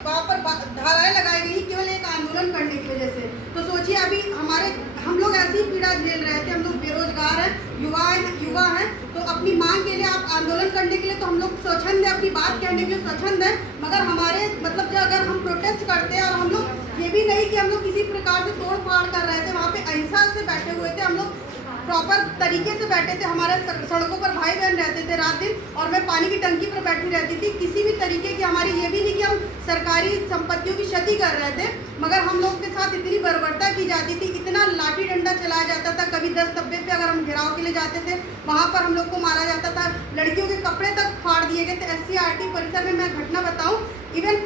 वहाँ पर धाराएं लगाई गई केवल एक आंदोलन करने की वजह से। तो सोचिए अभी हम लोग ऐसी पीड़ा झेल रहे थे, हम लोग बेरोजगार हैं, युवा हैं, तो अपनी मांग के लिए आप आंदोलन करने के लिए तो हम लोग स्वच्छंद है, अपनी बात कहने के लिए स्वच्छंद है, मगर हमारे मतलब जो अगर हम प्रोटेस्ट करते हैं और हम लोग ये भी नहीं कि हम लोग किसी प्रकार से तोड़ फाड़ कर रहे थे, वहाँ पे अहिंसा से बैठे हुए थे, हम लोग प्रॉपर तरीके से बैठे थे, हमारे सड़कों पर भाई बहन रहते थे रात दिन, और मैं पानी की टंकी पर बैठी रहती थी। किसी भी तरीके की हमारी ये भी नहीं कि हम सरकारी संपत्तियों की क्षति कर रहे थे, मगर हम लोग के साथ इतनी बर्बरता की जाती थी, इतना लाठी डंडा चलाया जाता था। कभी 10 डब्बे पे अगर हम घेराव के लिए जाते थे वहाँ पर हम लोग को मारा जाता था, लड़कियों के कपड़े तक फाड़ दिए गए थे। SCRT परिसर में मैं घटना बताऊँ, इवन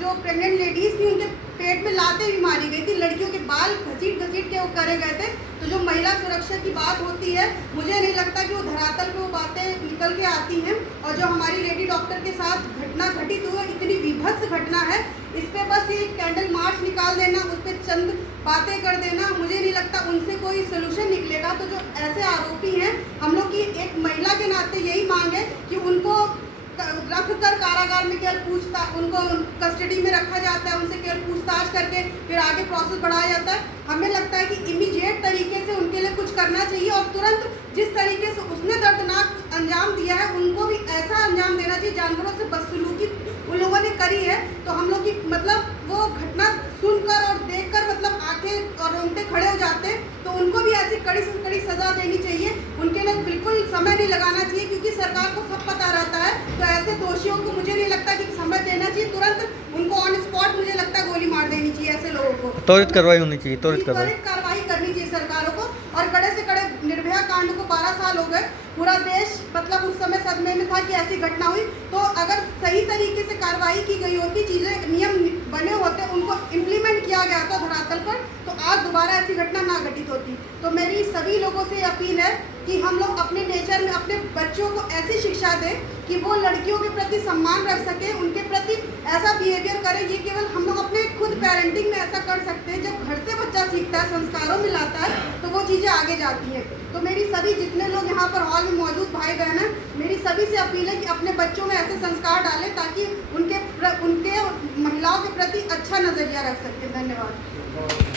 जो प्रेग्नेंट लेडीज़ थी उनके पेट में लाते भी मारी गई थी, लड़कियों के बाल घसीट के वो करे गए थे। तो जो महिला सुरक्षा की बात होती है, मुझे नहीं लगता कि वो धरातल पे वो बातें निकल के आती हैं। और जो हमारी लेडी डॉक्टर के साथ घटना घटित हुई, इतनी विभत्स घटना है, इस पे बस ये कैंडल मार्च निकाल देना, उस पर चंद बातें कर देना, मुझे नहीं लगता उनसे कोई सोल्यूशन निकलेगा। तो जो ऐसे आरोपी हैं, हम लोग की एक महिला के नाते यही मांग है कि उनको रख कर कारागार में केवल पूछताछ, उनको कस्टडी में रखा जाता है, उनसे केवल पूछताछ करके फिर आगे प्रोसेस बढ़ाया जाता है। हमें लगता है कि इमीडिएट तरीके से उनके लिए कुछ करना चाहिए, और तुरंत जिस तरीके से उसने दर्दनाक अंजाम दिया है उनको भी ऐसा अंजाम देना चाहिए। जानवरों से बदसलूकी उन लोगों ने करी है, तो हम लोग की मतलब वो घटना सुनकर और देखकर मतलब आंखें और रोंगटे खड़े हो जाते हैं। तो उनको भी ऐसी कड़ी से कड़ी सजा देनी चाहिए, उनके लिए बिल्कुल समय नहीं लगाना चाहिए, क्योंकि सरकार को सब पता रहता है। तो ऐसे दोषियों को मुझे नहीं लगता कि समय देना चाहिए, तुरंत उनको ऑन स्पॉट मुझे लगता है गोली मार देनी चाहिए ऐसे लोगों को। त्वरित कार्रवाई होनी चाहिए, त्वरित कार्रवाई करनी चाहिए सरकारों को। और कड़े से कड़े निर्भया कांड को 12 साल हो गए, पूरा देश मतलब उस समय सदमे में था कि ऐसी घटना हुई। तो अगर सही तरीके से कार्रवाई की गई होती, चीज़ें नियम बने होते, उनको इम्प्लीमेंट किया गया था धरातल पर, तो आज दोबारा ऐसी घटना ना घटित होती। तो मेरी सभी लोगों से अपील है कि हम लोग अपने नेचर में अपने बच्चों को ऐसी शिक्षा दें कि वो लड़कियों के प्रति सम्मान रख सके, उनके प्रति ऐसा बिहेवियर करें। ये केवल हम लोग अपने खुद पेरेंटिंग में ऐसा कर सकते हैं, जब घर से बच्चा सीखता है, संस्कारों में लाता है, तो वो चीज़ें आगे जाती हैं। तो मेरी सभी जितने लोग यहाँ पर हॉल में मौजूद भाई बहन हैं, मेरी सभी से अपील है कि अपने बच्चों में ऐसे संस्कार डालें ताकि उनके महिलाओं के प्रति अच्छा नज़रिया रख सकें। धन्यवाद।